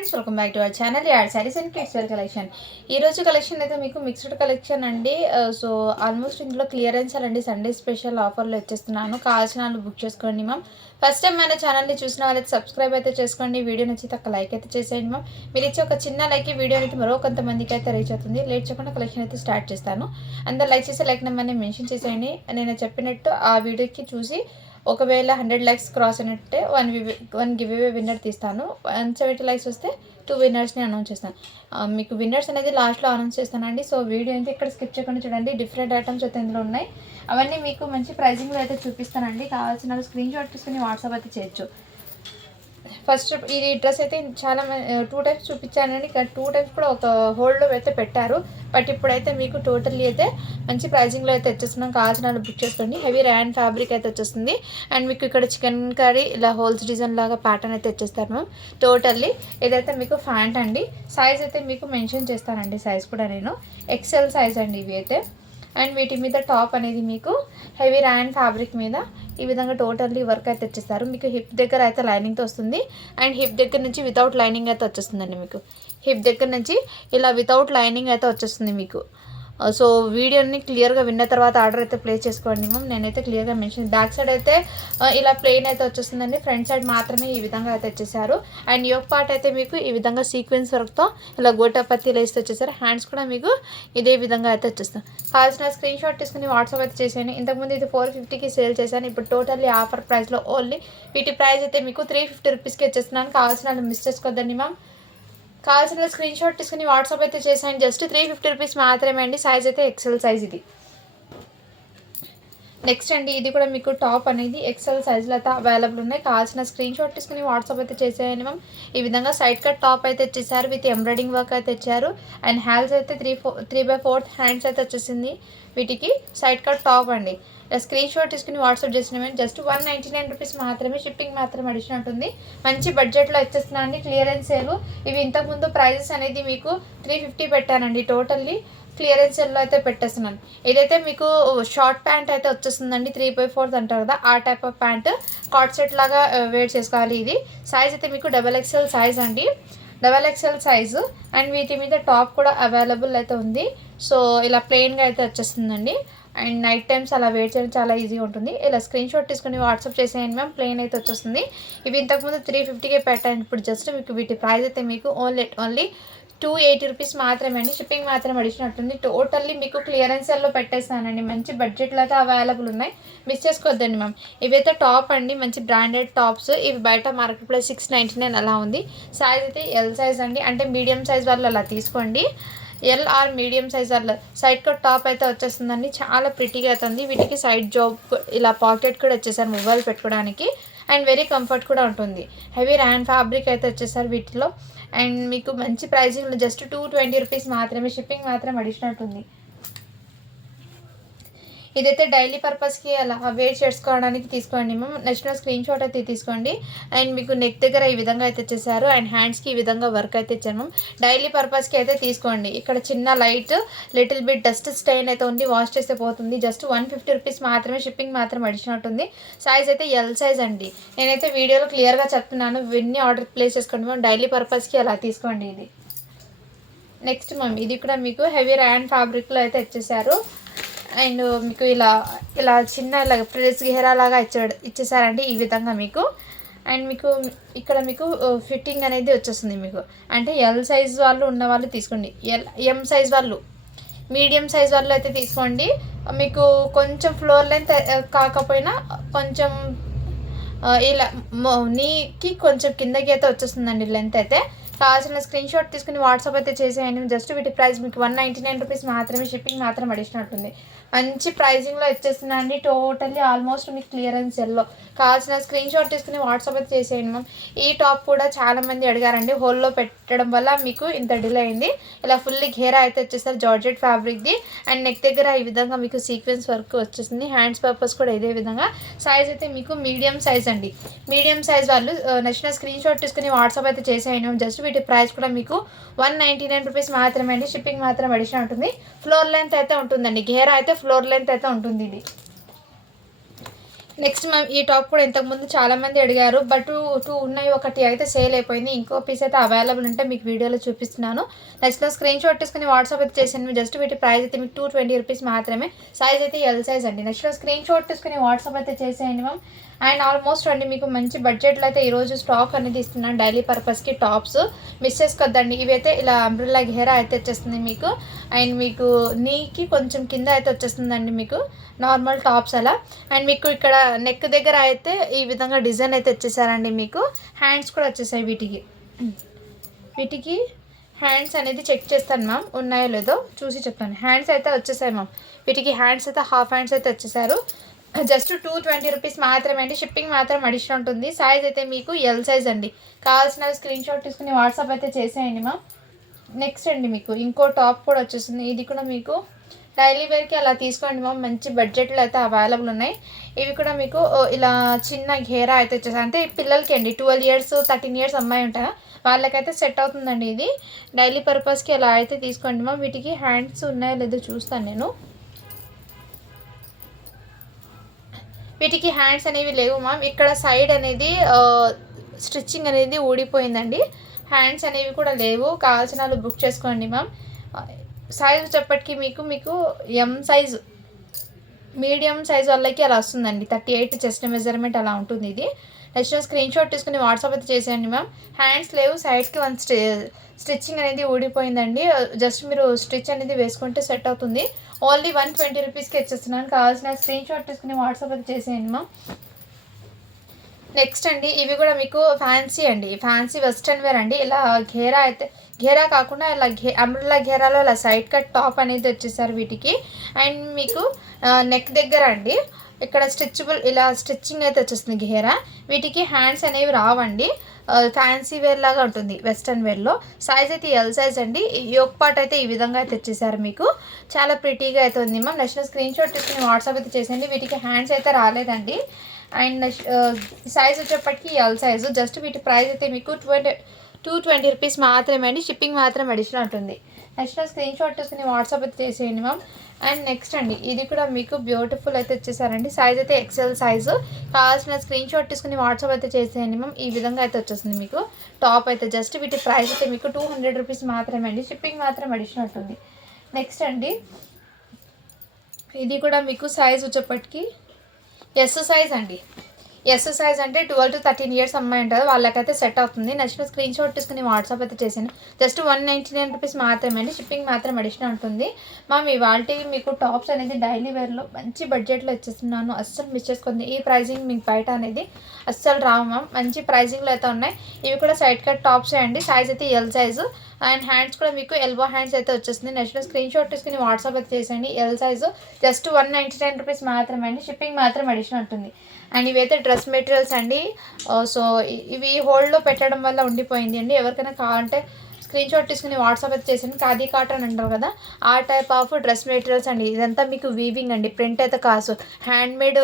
Friends, welcome back to our channel ad saris and kids wear collection. ఈ రోజు collection అయితే మీకు మిక్స్డ్ కలెక్షన్ అండి. సో ఆల్మోస్ట్ ఇందులో క్లియరెన్స్ అండి, సండే స్పెషల్ ఆఫర్లో వచ్చేస్తున్నాను. కావాల్సిన వాళ్ళు బుక్ చేసుకోండి మ్యామ్. ఫస్ట్ టైం మన ఛానల్ని చూసిన వాళ్ళైతే సబ్స్క్రైబ్ అయితే చేసుకోండి. వీడియో నచ్చితే ఒక లైక్ అయితే చేసేయండి మ్యామ్. మీరు ఇచ్చే ఒక చిన్న లైక్ వీడియో అయితే మరో కొంతమందికి అయితే రీచ్ అవుతుంది. లేట్ చేయకుండా కలెక్షన్ అయితే స్టార్ట్ చేస్తాను. అందరు లైక్ చేసి లైక్ నెంబర్ని మెన్షన్ చేసేయండి. నేను చెప్పినట్టు ఆ వీడియోకి చూసి ఒకవేళ 100 లైక్స్ క్రాస్ అయినట్టే వన్ గివ్ అవే విన్నర్ తీస్తాను. 170 లైక్స్ వస్తే 2 విన్నర్స్ని అనౌన్స్ చేస్తాను. మీకు విన్నర్స్ అనేది లాస్ట్లో అనౌన్స్ చేస్తానండి. సో వీడియో అయితే ఇక్కడ స్కిప్ చేయకుండా చూడండి. డిఫరెంట్ ఐటమ్స్ అయితే ఇందులో ఉన్నాయి. అవన్నీ మీకు మంచి ప్రైజింగ్లో అయితే చూపిస్తానండి. కావాల్సిన స్క్రీన్ షాట్ తీసుకుని వాట్సాప్ అయితే చేయొచ్చు. ఫస్ట్ ఈ డ్రెస్ అయితే చాలా 2 టైప్స్ చూపించానండి. ఇక్కడ 2 టైప్స్ కూడా ఒక హోల్డ్లో అయితే పెట్టారు. బట్ ఇప్పుడైతే మీకు టోటల్లీ అయితే మంచి ప్రైజింగ్లో అయితే వచ్చేస్తున్నాం. కావాల్సిన బుక్ చేసుకోండి. హెవీ ర్యాన్ ఫ్యాబ్రిక్ అయితే వచ్చేస్తుంది. అండ్ మీకు ఇక్కడ చికెన్ కర్రీ ఇలా హోల్స్ డిజైన్ లాగా ప్యాటర్న్ అయితే వచ్చేస్తారు మ్యామ్. టోటల్లీ ఇదైతే మీకు ఫ్యాంట్ అండి. సైజ్ అయితే మీకు మెన్షన్ చేస్తానండి. సైజ్ కూడా నేను ఎక్సెల్ సైజ్ అండి ఇవి అయితే. అండ్ వీటి మీద టాప్ అనేది మీకు హెవీ ర్యాన్ ఫ్యాబ్రిక్ మీద ఈ విధంగా టోటల్లీ వర్క్ అయితే వచ్చేస్తారు. మీకు హిప్ దగ్గర అయితే లైనింగ్తో వస్తుంది. అండ్ హిప్ దగ్గర నుంచి వితౌట్ లైనింగ్ అయితే వచ్చేస్తుందండి. మీకు హిప్ దగ్గర నుంచి ఇలా వితౌట్ లైనింగ్ అయితే వచ్చేస్తుంది మీకు. సో వీడియోని క్లియర్గా విన్న తర్వాత ఆర్డర్ అయితే ప్లేస్ చేసుకోండి మ్యామ్. నేనైతే క్లియర్గా మెన్షన్ బ్యాక్ సైడ్ అయితే ఇలా ప్లెయిన్ అయితే వచ్చేస్తుందండి. ఫ్రంట్ సైడ్ మాత్రమే ఈ విధంగా అయితే వచ్చేసారు. అండ్ యోక్ పార్ట్ అయితే మీకు ఈ విధంగా సీక్వెన్స్ వర్క్తో ఇలా గోటాపత్తి లేస్తే వచ్చేసారు. హ్యాండ్స్ కూడా మీకు ఇదే విధంగా అయితే వచ్చేస్తాం. కావాల్సిన స్క్రీన్ షాట్ తీసుకుని వాట్సాప్ అయితే చేసేయండి. ఇంతకుముందు ఇది 450కి సేల్ చేశాను. ఇప్పుడు టోటల్లీ ఆఫర్ ప్రైస్లో ఓన్లీ వీటి ప్రైస్ అయితే మీకు 350 రూపీస్కి వచ్చేస్తున్నాను. కావాల్సిన మిస్ చేసుకోవద్దండి మ్యామ్. కావాల్సిన స్క్రీన్ షాట్ తీసుకుని వాట్సాప్ అయితే చేసాను. జస్ట్ 350 రూపీస్ మాత్రమే అండి. సైజ్ అయితే ఎక్సెల్ సైజ్ ఇది. నెక్స్ట్ అండి, ఇది కూడా మీకు టాప్ అనేది ఎక్సెల్ సైజులో అయితే అవైలబుల్ ఉన్నాయి. కావాల్సిన స్క్రీన్ షాట్ తీసుకుని వాట్సాప్ అయితే చేసేయండి మ్యామ్. ఈ విధంగా సైడ్ కట్ టాప్ అయితే ఇచ్చేసారు. విత్ ఎంబ్రాయిడింగ్ వర్క్ అయితే ఇచ్చారు. అండ్ హ్యాండ్స్ అయితే 3/4 హ్యాండ్స్ అయితే వచ్చేసింది. వీటికి సైడ్ కట్ టాప్ అండి. స్క్రీన్ షాట్ తీసుకుని వాట్సాప్ చేసిన జస్ట్ 199 రూపీస్ మాత్రమే. షిప్పింగ్ మాత్రం అడిషన్ ఉంటుంది. మంచి బడ్జెట్లో వచ్చేస్తున్నా అండి. Clearance sale. ఇవి ఇంతకుముందు ప్రైజెస్ అనేది మీకు 350 పెట్టానండి. టోటల్లీ క్లియరెన్స్ సేల్లో అయితే పెట్టేస్తున్నాను. ఇదైతే మీకు షార్ట్ ప్యాంట్ అయితే వచ్చేస్తుందండి. 3/4 అంటారు కదా, ఆ type of pant card set లాగా వేర్ చేసుకోవాలి. ఇది సైజ్ అయితే మీకు XXL సైజ్ అండి. XXL size. అండ్ వీటి మీద టాప్ కూడా అవైలబుల్ అయితే ఉంది. సో ఇలా ప్లెయిన్గా అయితే వచ్చేస్తుందండి. అండ్ నైట్ టైమ్స్ అలా వేర్ చేయడం చాలా ఈజీగా ఉంటుంది. ఇలా స్క్రీన్ షాట్ తీసుకుని వాట్సాప్ చేసేయండి మ్యామ్. ప్లెయిన్ అయితే వచ్చేస్తుంది. ఇవి ఇంతకుముందు 350కే పెట్టాను. ఇప్పుడు జస్ట్ మీకు వీటి ప్రైస్ అయితే మీకు ఓన్లీ 280 రూపీస్ మాత్రమే అండి. షిప్పింగ్ మాత్రం అడిషన్ ఉంటుంది. టోటల్లీ మీకు క్లియరెన్స్ సెల్లో పెట్టేస్తానండి. మంచి బడ్జెట్లో అయితే అవైలబుల్ ఉన్నాయి. మిస్ చేసుకోవద్దండి మ్యామ్. ఇవైతే టాప్ అండి, మంచి బ్రాండెడ్ టాప్స్. ఇవి బయట మార్కెట్ ప్రైస్ 699 అలా ఉంది. సైజ్ అయితే ఎల్ సైజ్ అండి. అంటే మీడియం సైజ్ వాళ్ళు అలా తీసుకోండి. ఎల్ ఆర్ మీడియం సైజ్ అలా సైడ్ కట్ టాప్ అయితే వచ్చేస్తుందండి. చాలా ప్రిటీగా అవుతుంది. వీటికి సైడ్ జాబ్ ఇలా పాకెట్ కూడా వచ్చేసారు మొబైల్ పెట్టుకోవడానికి. అండ్ వెరీ కంఫర్ట్ కూడా ఉంటుంది. హెవీ ర్యాన్ ఫ్యాబ్రిక్ అయితే వచ్చేసారు వీటిలో. అండ్ మీకు మంచి ప్రైజింగ్లో జస్ట్ 220 రూపీస్ మాత్రమే. షిప్పింగ్ మాత్రం అడిషనల్ ఉంటుంది. ఇదైతే డైలీ పర్పస్కి అలా వేర్ చేసుకోవడానికి తీసుకోండి మ్యామ్. నచ్చిన స్క్రీన్ షాట్ అయితే తీసుకోండి. అండ్ మీకు నెక్ దగ్గర ఈ విధంగా అయితే ఇచ్చేసారు. అండ్ హ్యాండ్స్కి ఈ విధంగా వర్క్ అయితే ఇచ్చాను మ్యామ్. డైలీ పర్పస్కి అయితే తీసుకోండి. ఇక్కడ చిన్న light little bit dust stain అయితే ఉంది. వాష్ చేస్తే పోతుంది. జస్ట్ 150 రూపీస్ మాత్రమే. షిప్పింగ్ మాత్రం అడిషనల్ ఉంటుంది. సైజ్ అయితే ఎల్ సైజ్ అండి. నేనైతే వీడియోలో క్లియర్గా చెప్తున్నాను. ఇవన్నీ ఆర్డర్ ప్లేస్ చేసుకోండి మ్యామ్. డైలీ పర్పస్కి అలా తీసుకోండి. ఇది నెక్స్ట్ మ్యామ్, ఇది కూడా మీకు హెవీ ర్యాన్ ఫ్యాబ్రిక్లో అయితే ఇచ్చేసారు. అండ్ మీకు ఇలా చిన్న ఇలా ప్రెస్ గెహరా లాగా ఇచ్చేసారండి ఈ విధంగా మీకు. అండ్ మీకు ఇక్కడ మీకు ఫిట్టింగ్ అనేది వచ్చేస్తుంది మీకు. అంటే ఎల్ సైజ్ వాళ్ళు ఉన్న వాళ్ళు తీసుకోండి. ఎం సైజ్ వాళ్ళు, మీడియం సైజ్ వాళ్ళు అయితే తీసుకోండి. మీకు కొంచెం ఫ్లోర్ లెంత్ కాకపోయినా కొంచెం ఇలా నీకి కొంచెం కిందకి అయితే వచ్చేస్తుందండి లెంత్ అయితే. కావాల్సిన స్క్రీన్ షాట్ తీసుకుని వాట్సాప్ అయితే చేసేయండి. జస్ట్ వీటి ప్రైస్ మీకు 199 రూపీస్ మాత్రమే. షిప్పింగ్ మాత్రం అడిషనల్ ఉంటుంది. మంచి ప్రైజింగ్లో వచ్చేస్తుందండి. టోటల్లీ ఆల్మోస్ట్ మీకు క్లియరెన్స్ సెల్లో. కావాల్సిన స్క్రీన్ షాట్ తీసుకుని వాట్సాప్ అయితే చేసేయండి మ్యామ్. ఈ టాప్ కూడా చాలామంది అడిగారండి. హోల్లో పెట్టడం వల్ల మీకు ఇంత డిలే అయింది. ఇలా ఫుల్లీ ఘేరా అయితే వచ్చేసారు జార్జెట్ ఫ్యాబ్రిక్ది. అండ్ నెక్ దగ్గర ఈ విధంగా మీకు సీక్వెన్స్ వర్క్ వచ్చేసింది. హ్యాండ్స్ పర్పస్ కూడా ఇదే విధంగా. సైజ్ అయితే మీకు మీడియం సైజ్ అండి. మీడియం సైజ్ వాళ్ళు నచ్చిన స్క్రీన్ షాట్ తీసుకుని వాట్సాప్ అయితే చేసేయండి మ్యామ్. జస్ట్ వీటి ప్రైస్ కూడా మీకు 199 రూపీస్ మాత్రమే అండి. షిప్పింగ్ మాత్రం అడిషనల్ ఉంటుంది. ఫ్లోర్ లెంత్ అయితే ఉంటుందండి. ఘేరా అయితే ఫ్లోర్ లెంత్ అయితే ఉంటుంది. నెక్స్ట్ మ్యామ్ ఈ టాప్ కూడా ఇంతకుముందు చాలామంది అడిగారు, బట్ టూ ఉన్నాయి, ఒకటి అయితే సేల్ అయిపోయింది, ఇంకో పీస్ అయితే అవైలబుల్ ఉంటే మీకు వీడియోలో చూపిస్తున్నాను. నెక్స్ట్ స్క్రీన్ షాట్ తీసుకుని వాట్సాప్ అయితే చేశాను. జస్ట్ వీటి ప్రైస్ అయితే మీకు 220 రూపీస్ మాత్రమే. సైజ్ అయితే ఎల్ సైజ్ అండి. నెక్స్ట్ స్క్రీన్ షాట్ తీసుకుని వాట్సాప్ అయితే చేసేయండి మ్యామ్. అండ్ ఆల్మోస్ట్ అండి మీకు మంచి బడ్జెట్లో అయితే ఈరోజు స్టాక్ అనేది ఇస్తున్నాను డైలీ పర్పస్కి. టాప్స్ మిస్ చేసుకోవద్దండి. ఇవైతే ఇలా అంబ్రెల్లా ఘేరా అయితే వచ్చేస్తుంది మీకు. అండ్ మీకు నీకి కొంచెం కింద అయితే వచ్చేస్తుందండి మీకు నార్మల్ టాప్స్ అలా. అండ్ మీకు ఇక్కడ నెక్ దగ్గర అయితే ఈ విధంగా డిజైన్ అయితే వచ్చేసారండి మీకు. హ్యాండ్స్ కూడా వచ్చేసాయి వీటికి హ్యాండ్స్ అనేది చెక్ చేస్తాను మ్యామ్, ఉన్నాయో లేదో చూసి చెప్తాను. హ్యాండ్స్ అయితే వచ్చేసాయి మ్యామ్. వీటికి హ్యాండ్స్ అయితే హాఫ్ హ్యాండ్స్ అయితే వచ్చేసారు. జస్ట్ 220 రూపీస్ మాత్రమే అండి. షిప్పింగ్ మాత్రం అడిషనల్ ఉంటుంది. సైజ్ అయితే మీకు ఎల్ సైజ్ అండి. కావాల్సిన స్క్రీన్ షాట్ తీసుకుని వాట్సాప్ అయితే చేసేయండి మ్యామ్. నెక్స్ట్ అండి మీకు ఇంకో టాప్ కూడా వచ్చేస్తుంది. ఇది కూడా మీకు డైలీ వేర్కి అలా తీసుకోండి మ్యామ్. మంచి బడ్జెట్లో అయితే అవైలబుల్ ఉన్నాయి. ఇవి కూడా మీకు ఇలా చిన్న ఘేరా అయితే వచ్చేసాయి. అంటే పిల్లలకి అండి 12 ఇయర్స్ 13 ఇయర్స్ అమ్మాయి ఉంటాయా వాళ్ళకైతే సెట్ అవుతుందండి. ఇది డైలీ పర్పస్కి అలా అయితే తీసుకోండి మ్యామ్. వీటికి హ్యాండ్స్ ఉన్నాయో లేదో చూస్తాను నేను. వీటికి హ్యాండ్స్ అనేవి లేవు మ్యామ్. ఇక్కడ సైడ్ అనేది స్టిచ్చింగ్ అనేది ఊడిపోయిందండి. హ్యాండ్స్ అనేవి కూడా లేవు. కావాల్సిన వాళ్ళు బుక్ చేసుకోండి మ్యామ్. సైజు చెప్పటికి మీకు ఎం సైజు మీడియం సైజ్ వాళ్ళకి అలా వస్తుందండి. 38 చెస్ట్ మెజర్మెంట్ అలా ఉంటుంది ఇది. నెక్స్ట్ స్క్రీన్ షాట్ తీసుకుని వాట్సాప్ అయితే చేసేయండి మ్యామ్. హ్యాండ్స్ లేవు, సైడ్కి వన్ స్టిచ్చింగ్ అనేది ఊడిపోయిందండి. జస్ట్ మీరు స్టిచ్ అనేది వేసుకుంటే సెట్ అవుతుంది. ఓన్లీ 120 రూపీస్కి ఇచ్చేస్తున్నాను. కావాల్సిన స్క్రీన్ షాట్ తీసుకుని వాట్సాప్ అయితే చేసేయండి మ్యామ్. నెక్స్ట్ అండి ఇవి కూడా మీకు ఫ్యాన్సీ అండి, ఫ్యాన్సీ వెస్ట్రన్ వేర్ అండి. ఇలా ఘేరా కాకుండా ఇలా అంబ్రెల్లా ఘేరాలో ఇలా సైడ్ కట్ టాప్ అనేది వచ్చేసారు వీటికి. అండ్ మీకు నెక్ దగ్గర అండి ఇక్కడ ఇలా స్టిచ్చింగ్ అయితే వచ్చేస్తుంది ఘేరా. వీటికి హ్యాండ్స్ అనేవి రావండి. ఫ్యాన్సీ వేర్ లాగా ఉంటుంది వెస్ట్రన్ వేర్లో. సైజ్ అయితే ఎల్ సైజ్ అండి. యోక్ పార్ట్ అయితే ఈ విధంగా అయితే వచ్చేసారు మీకు. చాలా ప్రిటీగా అయితే ఉంది మ్యామ్. నెక్స్ట్ స్క్రీన్ షాట్ తీసుకుని వాట్సాప్ అయితే చేసేయండి. వీటికి హ్యాండ్స్ అయితే రాలేదండి. అండ్ సైజ్ వచ్చేప్పటికి ఎల్ సైజు. జస్ట్ వీటి ప్రైస్ అయితే మీకు 220 రూపీస్ మాత్రమే అండి. షిప్పింగ్ మాత్రం అడిషనల్ ఉంటుంది. నెక్స్ట్ స్క్రీన్ షాట్ తీసుకుని వాట్సాప్ అయితే చేసేయండి మ్యామ్. అండ్ నెక్స్ట్ అండి ఇది కూడా మీకు బ్యూటిఫుల్ అయితే వచ్చేసారండి. సైజ్ అయితే ఎక్సెల్ సైజు. కావాల్సిన స్క్రీన్ షాట్ తీసుకుని వాట్సాప్ అయితే చేసేయండి మ్యామ్. ఈ విధంగా అయితే వచ్చేస్తుంది మీకు టాప్ అయితే. జస్ట్ వీటి ప్రైస్ అయితే మీకు 200 రూపీస్ మాత్రమే అండి. షిప్పింగ్ మాత్రం అడిషనల్ ఉంటుంది. నెక్స్ట్ అండి ఇది కూడా మీకు సైజ్ వచ్చేప్పటికి ఎస్ సైజ్ అండి. ఎస్ సైజ్ అంటే 12 to 13 ఇయర్స్ అమ్మాయి ఉంటుంది వాళ్ళకైతే సెట్ అవుతుంది. నెక్స్ట్ స్క్రీన్ షాట్ తీసుకుని వాట్సాప్ అయితే చేశాను. జస్ట్ 199 రూపీస్ మాత్రమే అండి. షిప్పింగ్ మాత్రం అడిషనల్ ఉంటుంది. ఇవాళ మీకు టాప్స్ అనేది డైలీ వేర్లో మంచి బడ్జెట్లో ఇచ్చేస్తున్నాను. అస్సలు మిస్ చేసుకోండి. ఈ ప్రైజింగ్ మీకు బయట అనేది అస్సలు రావు మ్యామ్. మంచి ప్రైజింగ్లో అయితే ఉన్నాయి. ఇవి కూడా సైడ్ కట్ టాప్సే అండి. సైజ్ అయితే ఎల్ సైజు. అండ్ హ్యాండ్స్ కూడా మీకు ఎల్బో హ్యాండ్స్ అయితే వచ్చేస్తుంది. నెక్స్ట్ స్క్రీన్ షాట్ తీసుకుని వాట్సాప్ అయితే చేసేయండి. L size. జస్ట్ 199 రూపీస్ మాత్రమే అండి. షిప్పింగ్ మాత్రం అడిషనల్ ఉంటుంది. అండ్ ఇవైతే డ్రెస్ మెటీరియల్స్ అండి. సో ఇవి హోల్డ్లో పెట్టడం వల్ల ఉండిపోయింది అండి. ఎవరికైనా కావాలంటే స్క్రీన్ షాట్ తీసుకుని వాట్సాప్ అయితే చేసాను. ఖాదీ కాటన్ అంటారు కదా ఆ టైప్ ఆఫ్ డ్రెస్ మెటీరియల్స్ అండి. ఇదంతా మీకు వీవింగ్ అండి. ప్రింట్ అయితే కాదు, హ్యాండ్మేడ్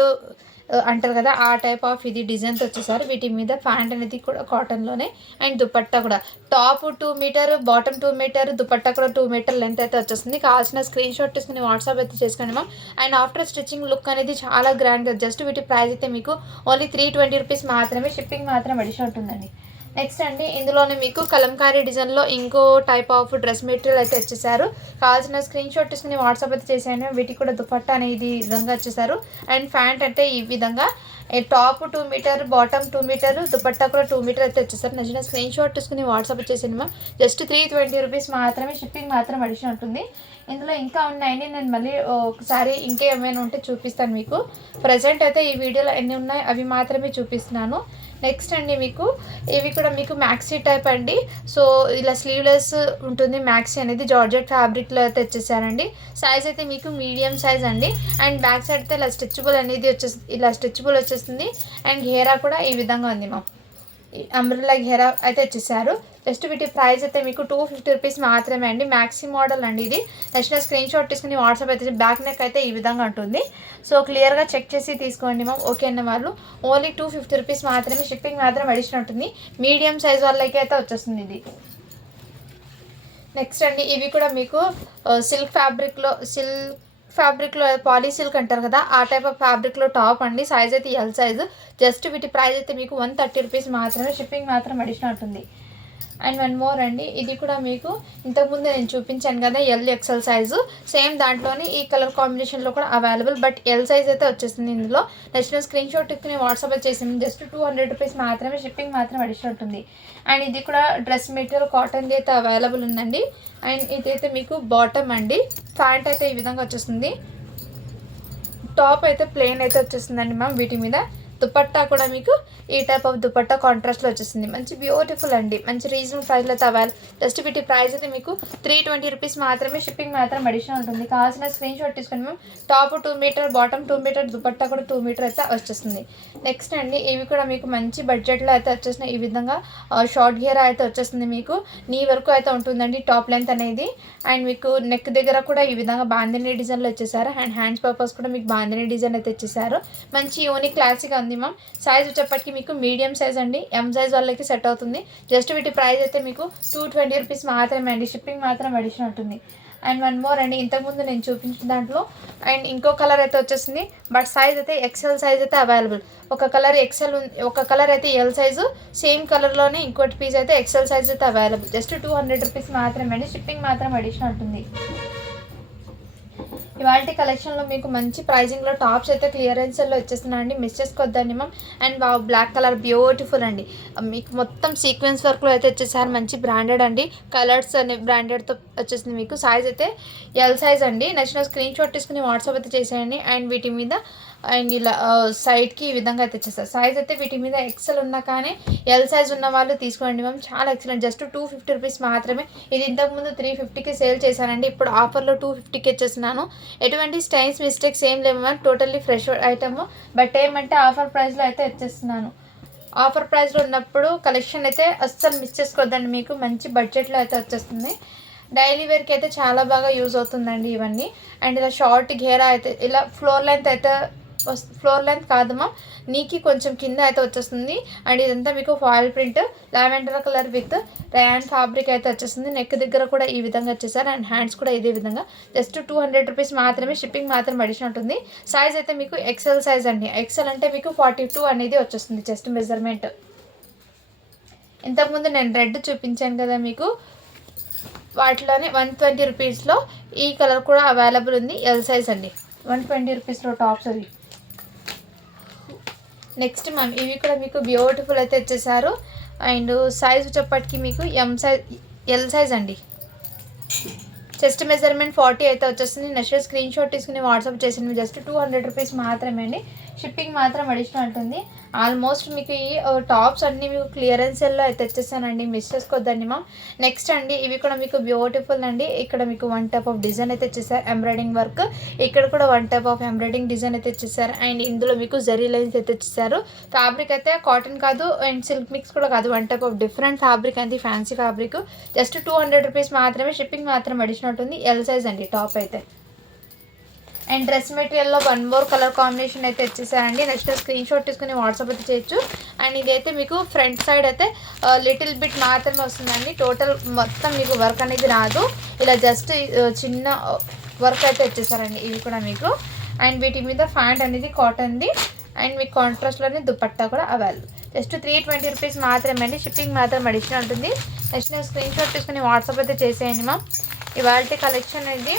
అంటారు కదా ఆ టైప్ ఆఫ్ ఇది డిజైన్స్ వచ్చేసారు. వీటి మీద ప్యాంట్ అనేది కూడా కాటన్లోనే. అండ్ దుపట్టా కూడా top 2 metre, bottom 2 metre, dupatta కూడా 2 మీటర్ లెంత్ అయితే వచ్చేస్తుంది. కావాల్సిన స్క్రీన్ షాట్ తీసుకుని వాట్సాప్ అయితే చేసుకోండి ma'am. And after stitching look అనేది చాలా గ్రాండ్గా. జస్ట్ వీటి ప్రైస్ అయితే మీకు ఓన్లీ 320 రూపీస్ మాత్రమే. షిప్పింగ్ మాత్రం అడిషనల్ ఉంటుందండి. నెక్స్ట్ అండి ఇందులోనే మీకు కలంకారీ డిజైన్లో ఇంకో టైప్ ఆఫ్ డ్రెస్ మెటీరియల్ అయితే వచ్చేసారు. కావాల్సిన స్క్రీన్ షాట్ తీసుకుని వాట్సాప్ అయితే చేసాను. వీటికి కూడా దుపట్టా అనేది ఈ విధంగా వచ్చేసారు. అండ్ ప్యాంట్ అంటే ఈ విధంగా top 2 metre, bottom 2 metre, dupatta కూడా 2 మీటర్ అయితే వచ్చేసారు. నచ్చిన స్క్రీన్ షాట్ తీసుకుని వాట్సాప్ చేసాను మ్యామ్. జస్ట్ 320 రూపీస్ మాత్రమే. షిప్పింగ్ మాత్రం అడిషనల్ ఉంటుంది. ఇందులో ఇంకా ఉన్నాయండి. నేను మళ్ళీ ఒకసారి ఇంకేమైనా ఉంటే చూపిస్తాను మీకు. ప్రజెంట్ అయితే ఈ వీడియోలో ఎన్ని ఉన్నాయి అవి మాత్రమే చూపిస్తున్నాను. నెక్స్ట్ అండి మీకు ఇవి కూడా మీకు మ్యాక్సీ టైప్ అండి. సో ఇలా స్లీవ్లెస్ ఉంటుంది. మ్యాక్సీ అనేది జార్జెట్ ఫ్యాబ్రిక్లో అయితే వచ్చేసారండి. సైజ్ అయితే మీకు మీడియం సైజ్ అండి. అండ్ బ్యాక్ సైడ్ అయితే ఇలా స్ట్రెచబుల్ అనేది వచ్చేస్తుంది. అండ్ హెయిర్ కూడా ఈ విధంగా ఉంది మ్యామ్. అంబ్రెల్లా ఘేరా అయితే వచ్చేసారు. జస్ట్ వీటి ప్రైస్ అయితే మీకు 250 రూపీస్ మాత్రమే అండి. మ్యాక్సీ మోడల్ అండి ఇది. నెక్స్ట్ స్క్రీన్ షాట్ తీసుకుని వాట్సాప్ అయితే బ్యాక్ నెక్ అయితే ఈ విధంగా ఉంటుంది. సో క్లియర్గా చెక్ చేసి తీసుకోండి మ్యామ్. ఓకే అన్న వాళ్ళు ఓన్లీ 250 రూపీస్ మాత్రమే. షిప్పింగ్ మాత్రం అడిషనల్ ఉంటుంది. మీడియం సైజ్ వాళ్ళకి అయితే వచ్చేస్తుంది ఇది. నెక్స్ట్ అండి ఇవి కూడా మీకు సిల్క్ ఫ్యాబ్రిక్లో పాలీ సిల్క్ అంటారు కదా, ఆ టైప్ ఆఫ్ ఫ్యాబ్రిక్లో టాప్ అండి. సైజ్ అయితే ఎల్ సైజు. జస్ట్ వీటి ప్రైస్ అయితే మీకు 130 రూపీస్ మాత్రమే. షిప్పింగ్ మాత్రం అడిషనల్ ఉంటుంది. అండ్ వన్ మోర్ అండి, ఇది కూడా మీకు ఇంతకుముందు నేను చూపించాను కదా ఎల్ ఎక్సెల్ సైజు, సేమ్ దాంట్లోనే ఈ కలర్ కాంబినేషన్లో కూడా అవైలబుల్. బట్ ఎల్ సైజ్ అయితే వచ్చేసింది ఇందులో. నచ్చిన స్క్రీన్ షాట్ తీసుకుని వాట్సాప్ చేసింది. జస్ట్ 200 రూపీస్ మాత్రమే. షిప్పింగ్ మాత్రం అడిషనల్ ఉంటుంది. అండ్ ఇది కూడా డ్రెస్ మెటీరియల్ కాటన్ది అయితే అవైలబుల్ ఉందండి. అండ్ ఇదైతే మీకు బాటమ్ అండి. ప్యాంట్ అయితే ఈ విధంగా వచ్చేస్తుంది. టాప్ అయితే ప్లెయిన్ అయితే వచ్చేస్తుందండి మ్యామ్. వీటి మీద దుపట్టా కూడా మీకు ఈ టైప్ ఆఫ్ దుపట్టా కాంట్రాస్ట్లో వచ్చేసింది. మంచి బ్యూటిఫుల్ అండి. మంచి రీజనబుల్ ప్రైస్లో అయితే అవైలబుల్. జస్ట్ వీటి ప్రైస్ అయితే మీకు 320 రూపీస్ మాత్రమే. షిప్పింగ్ మాత్రం అడిషనల్ ఉంటుంది. కావాల్సిన స్క్రీన్ షాట్ తీసుకొని మేము top 2 metre, bottom 2 metre, dupatta కూడా 2 మీటర్ అయితే వచ్చేస్తుంది. నెక్స్ట్ అండి, ఇవి కూడా మీకు మంచి బడ్జెట్లో అయితే వచ్చేసినాయి. ఈ విధంగా షార్ట్ గేర్ అయితే వచ్చేస్తుంది. మీకు నీ వరకు అయితే ఉంటుందండి టాప్ లెంత్ అనేది. అండ్ మీకు నెక్ దగ్గర కూడా ఈ విధంగా బాందిని డిజైన్లో వచ్చేసారు. అండ్ హ్యాండ్స్ పర్పస్ కూడా మీకు బాందిని డిజైన్ అయితే ఇచ్చేసారు. మంచి యూనిక్ క్లాసిక్గా ఉంది మ్యామ్. సైజ్ వచ్చేప్పటికి మీకు మీడియం సైజ్ అండి. ఎం సైజ్ వాళ్ళకి సెట్ అవుతుంది. జస్ట్ వీటి ప్రైస్ అయితే మీకు 220 రూపీస్ మాత్రమే అండి. షిప్పింగ్ మాత్రం అడిషనల్ ఉంటుంది. అండ్ వన్ మోర్ అండి, ఇంతకుముందు నేను చూపించిన దాంట్లో అండ్ ఇంకో కలర్ అయితే వచ్చేసింది. బట్ సైజ్ అయితే ఎక్సెల్ సైజ్ అయితే అవైలబుల్. ఒక కలర్ ఎక్సెల్, ఒక కలర్ అయితే ఎల్ సైజు, సేమ్ కలర్లోనే ఇంకోటి పీస్ అయితే ఎక్సెల్ సైజ్ అయితే అవైలబుల్. జస్ట్ 200 రూపీస్ మాత్రమే అండి. షిప్పింగ్ మాత్రం అడిషనల్ ఉంటుంది. ఇవాళ కలెక్షన్లో మీకు మంచి ప్రైజింగ్లో టాప్స్ అయితే క్లియరెన్స్లో వచ్చేస్తున్నాయండి. మిస్ చేసుకోవద్దండి ma'am. And black colour beautiful అండి. మీకు మొత్తం సీక్వెన్స్ వర్క్లో అయితే వచ్చేసారు. మంచి బ్రాండెడ్ అండి. కలర్స్ అనే బ్రాండెడ్తో వచ్చేసింది. మీకు సైజ్ అయితే ఎల్ సైజ్ అండి. నచ్చిన స్క్రీన్ షాట్ తీసుకుని వాట్సాప్ అయితే చేసేయండి. అండ్ వీటి మీద అండ్ ఇలా సైడ్కి ఈ విధంగా అయితే వచ్చేస్తారు. సైజ్ అయితే వీటి మీద ఎక్సెల్ ఉన్నా కానీ ఎల్ సైజ్ ఉన్న వాళ్ళు తీసుకోండి మ్యామ్. చాలా ఎక్సలెంట్. జస్ట్ 250 రూపీస్ మాత్రమే. ఇది ఇంతకుముందు 350కి సేల్ చేశానండి. ఇప్పుడు ఆఫర్లో 250కి ఇచ్చేస్తున్నాను. ఎటువంటి స్టైన్స్ మిస్టేక్స్ ఏం లేవు ma'am. Totally fresh item. But ఏమంటే ఆఫర్ ప్రైస్లో అయితే ఇచ్చేస్తున్నాను. ఆఫర్ ప్రైస్లో ఉన్నప్పుడు కలెక్షన్ అయితే అస్సలు మిస్ చేసుకోవద్దండి. మీకు మంచి బడ్జెట్లో అయితే వచ్చేస్తుంది. డైలీ వేర్కి అయితే చాలా బాగా యూజ్ అవుతుందండి ఇవన్నీ. అండ్ ఇలా షార్ట్ ఘేరా అయితే ఇలా ఫ్లోర్ లెంత్ అయితే ఫ్లోర్ లెంత్ కాదమ్మా, నీకి కొంచెం కింద అయితే వచ్చేస్తుంది. అండ్ ఇదంతా మీకు foil print lavender colour with rayon fabric అయితే వచ్చేస్తుంది. నెక్ దగ్గర కూడా ఈ విధంగా వచ్చేసారు. అండ్ హ్యాండ్స్ కూడా ఇదే విధంగా. జస్ట్ 200 రూపీస్ మాత్రమే. షిప్పింగ్ మాత్రం అడిషనల్ ఉంటుంది. సైజ్ అయితే మీకు ఎక్సెల్ సైజ్ అండి. ఎక్సెల్ అంటే మీకు 42 అనేది వచ్చేస్తుంది చెస్ట్ మెజర్మెంట్. ఇంతకుముందు నేను రెడ్ చూపించాను కదా మీకు, వాటిలోనే 120 రూపీస్లో ఈ కలర్ కూడా అవైలబుల్ ఉంది. ఎల్ సైజ్ అండి. 120 రూపీస్లో టాప్స్ అవి. నెక్స్ట్ మ్యామ్, ఇవి కూడా మీకు బ్యూటిఫుల్ అయితే ఇచ్చేసారు. అండ్ సైజ్ వచ్చేప్పటికి మీకు ఎం సైజ్, ఎల్ సైజ్ అండి. చెస్ట్ మెజర్మెంట్ 40 అయితే వచ్చేస్తుంది. నెక్స్ట్ స్క్రీన్ షాట్ తీసుకుని వాట్సాప్ చేసింది. జస్ట్ 200 రూపీస్ మాత్రమే అండి. షిప్పింగ్ మాత్రం అడిషనల్ ఉంటుంది. ఆల్మోస్ట్ మీకు ఈ టాప్స్ అన్నీ మీకు క్లియరెన్స్ సెల్లో అయితే తెచ్చేసానండి. మిస్ చేసుకోవద్దండి మా. నెక్స్ట్ అండి, ఇవి కూడా మీకు బ్యూటిఫుల్ అండి. ఇక్కడ మీకు వన్ టైప్ ఆఫ్ డిజైన్ అయితే ఇచ్చేసారు, ఎంబ్రాయిడింగ్ వర్క్. ఇక్కడ కూడా one type of embroidering design అయితే ఇచ్చేసారు. అండ్ ఇందులో మీకు జరీ లైన్స్ అయితే ఇచ్చేసారు. ఫ్యాబ్రిక్ అయితే కాటన్ కాదు అండ్ సిల్క్ మిక్స్ కూడా కాదు, one type of different fabric అండి, ఫ్యాన్సీ ఫ్యాబ్రిక్. జస్ట్ 200 రూపీస్ మాత్రమే. షిప్పింగ్ మాత్రం అడిషనల్ ఉంటుంది. ఎల్ సైజ్ అండి టాప్ అయితే. అండ్ డ్రెస్ మెటీరియల్లో వన్ మోర్ కలర్ కాంబినేషన్ అయితే ఇచ్చేసారండి. నెక్స్ట్ స్క్రీన్ షాట్ తీసుకుని వాట్సాప్ అయితే చేయొచ్చు. అండ్ ఇదైతే మీకు ఫ్రంట్ సైడ్ అయితే లిటిల్ బిట్ మాత్రమే వస్తుందండి. టోటల్ మొత్తం మీకు వర్క్ అనేది రాదు. ఇలా జస్ట్ చిన్న వర్క్ అయితే ఇచ్చేసారండి ఇవి కూడా మీకు. అండ్ వీటి మీద ఫ్యాంట్ అనేది కాటన్ది. అండ్ మీకు కాంట్రాస్ట్లోనే దుపట్టా కూడా అవైలబుల్. జస్ట్ 320 రూపీస్ మాత్రమే అండి. షిప్పింగ్ మాత్రం అడిషనల్ ఉంటుంది. నెక్స్ట్ స్క్రీన్ షాట్ తీసుకుని వాట్సాప్ అయితే చేసేయండి మా. ఇవాళ కలెక్షన్ అనేది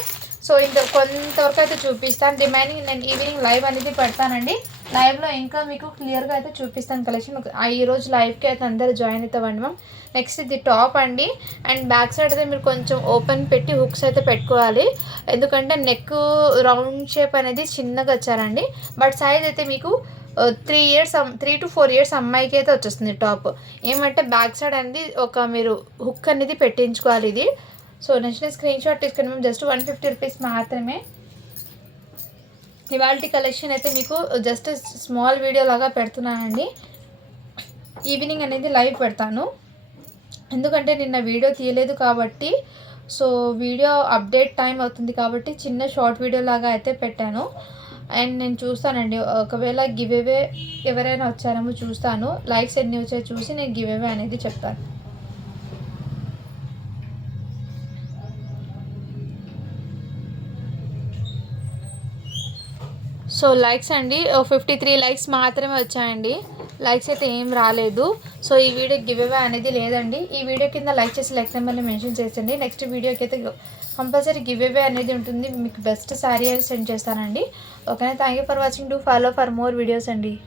సో కొంతవరకు అయితే చూపిస్తాను. రిమైనింగ్ నేను ఈవినింగ్ లైవ్ అనేది పెడతానండి. లైవ్లో ఇంకా మీకు క్లియర్గా అయితే చూపిస్తాను కలెక్షన్. ఈరోజు లైవ్కి అయితే అందరూ జాయిన్ అవుతామండి మ్యామ్. నెక్స్ట్ ఇది టాప్ అండి. అండ్ బ్యాక్ సైడ్ అయితే మీరు కొంచెం ఓపెన్ పెట్టి హుక్స్ అయితే పెట్టుకోవాలి, ఎందుకంటే నెక్ రౌండ్ షేప్ అనేది చిన్నగా వచ్చారండి. బట్ సైజ్ అయితే మీకు 3 to 4 years అమ్మాయికి అయితే వచ్చేస్తుంది టాప్. ఏమంటే బ్యాక్ సైడ్ అనేది ఒక మీరు హుక్ అనేది పెట్టించుకోవాలి ఇది. సో నచ్చిన స్క్రీన్ షాట్ తీసుకుని మేము జస్ట్ 150 రూపీస్ మాత్రమే. ఇవాళ కలెక్షన్ అయితే మీకు జస్ట్ స్మాల్ వీడియో లాగా పెడుతున్నానండి. ఈవినింగ్ అనేది లైవ్ పెడతాను, ఎందుకంటే నిన్న వీడియో తీయలేదు కాబట్టి. సో వీడియో అప్డేట్ టైం అవుతుంది కాబట్టి చిన్న షార్ట్ వీడియో లాగా అయితే పెట్టాను. అండ్ నేను చూస్తానండి, ఒకవేళ గివ్ అవే ఎవరైనా వచ్చారేమో చూస్తాను. లైక్స్ ఎన్ని వచ్చాయో చూసి నేను గివ్ అవే అనేది చెప్తాను. సో లైక్స్ అండి 53 లైక్స్ మాత్రమే వచ్చాయండి. లైక్స్ అయితే ఏం రాలేదు. సో ఈ వీడియో గివ్ అవే అనేది లేదండి. ఈ వీడియో కింద లైక్ చేసి లైక్ నెంబర్ని మెన్షన్ చేసండి. నెక్స్ట్ వీడియోకి అయితే కంపల్సరీ గివ్ అవే అనేది ఉంటుంది. మీకు బెస్ట్ శారీ అని సెండ్ చేస్తానండి. ఓకేనా, thank you for watching. Do follow for more videos అండి.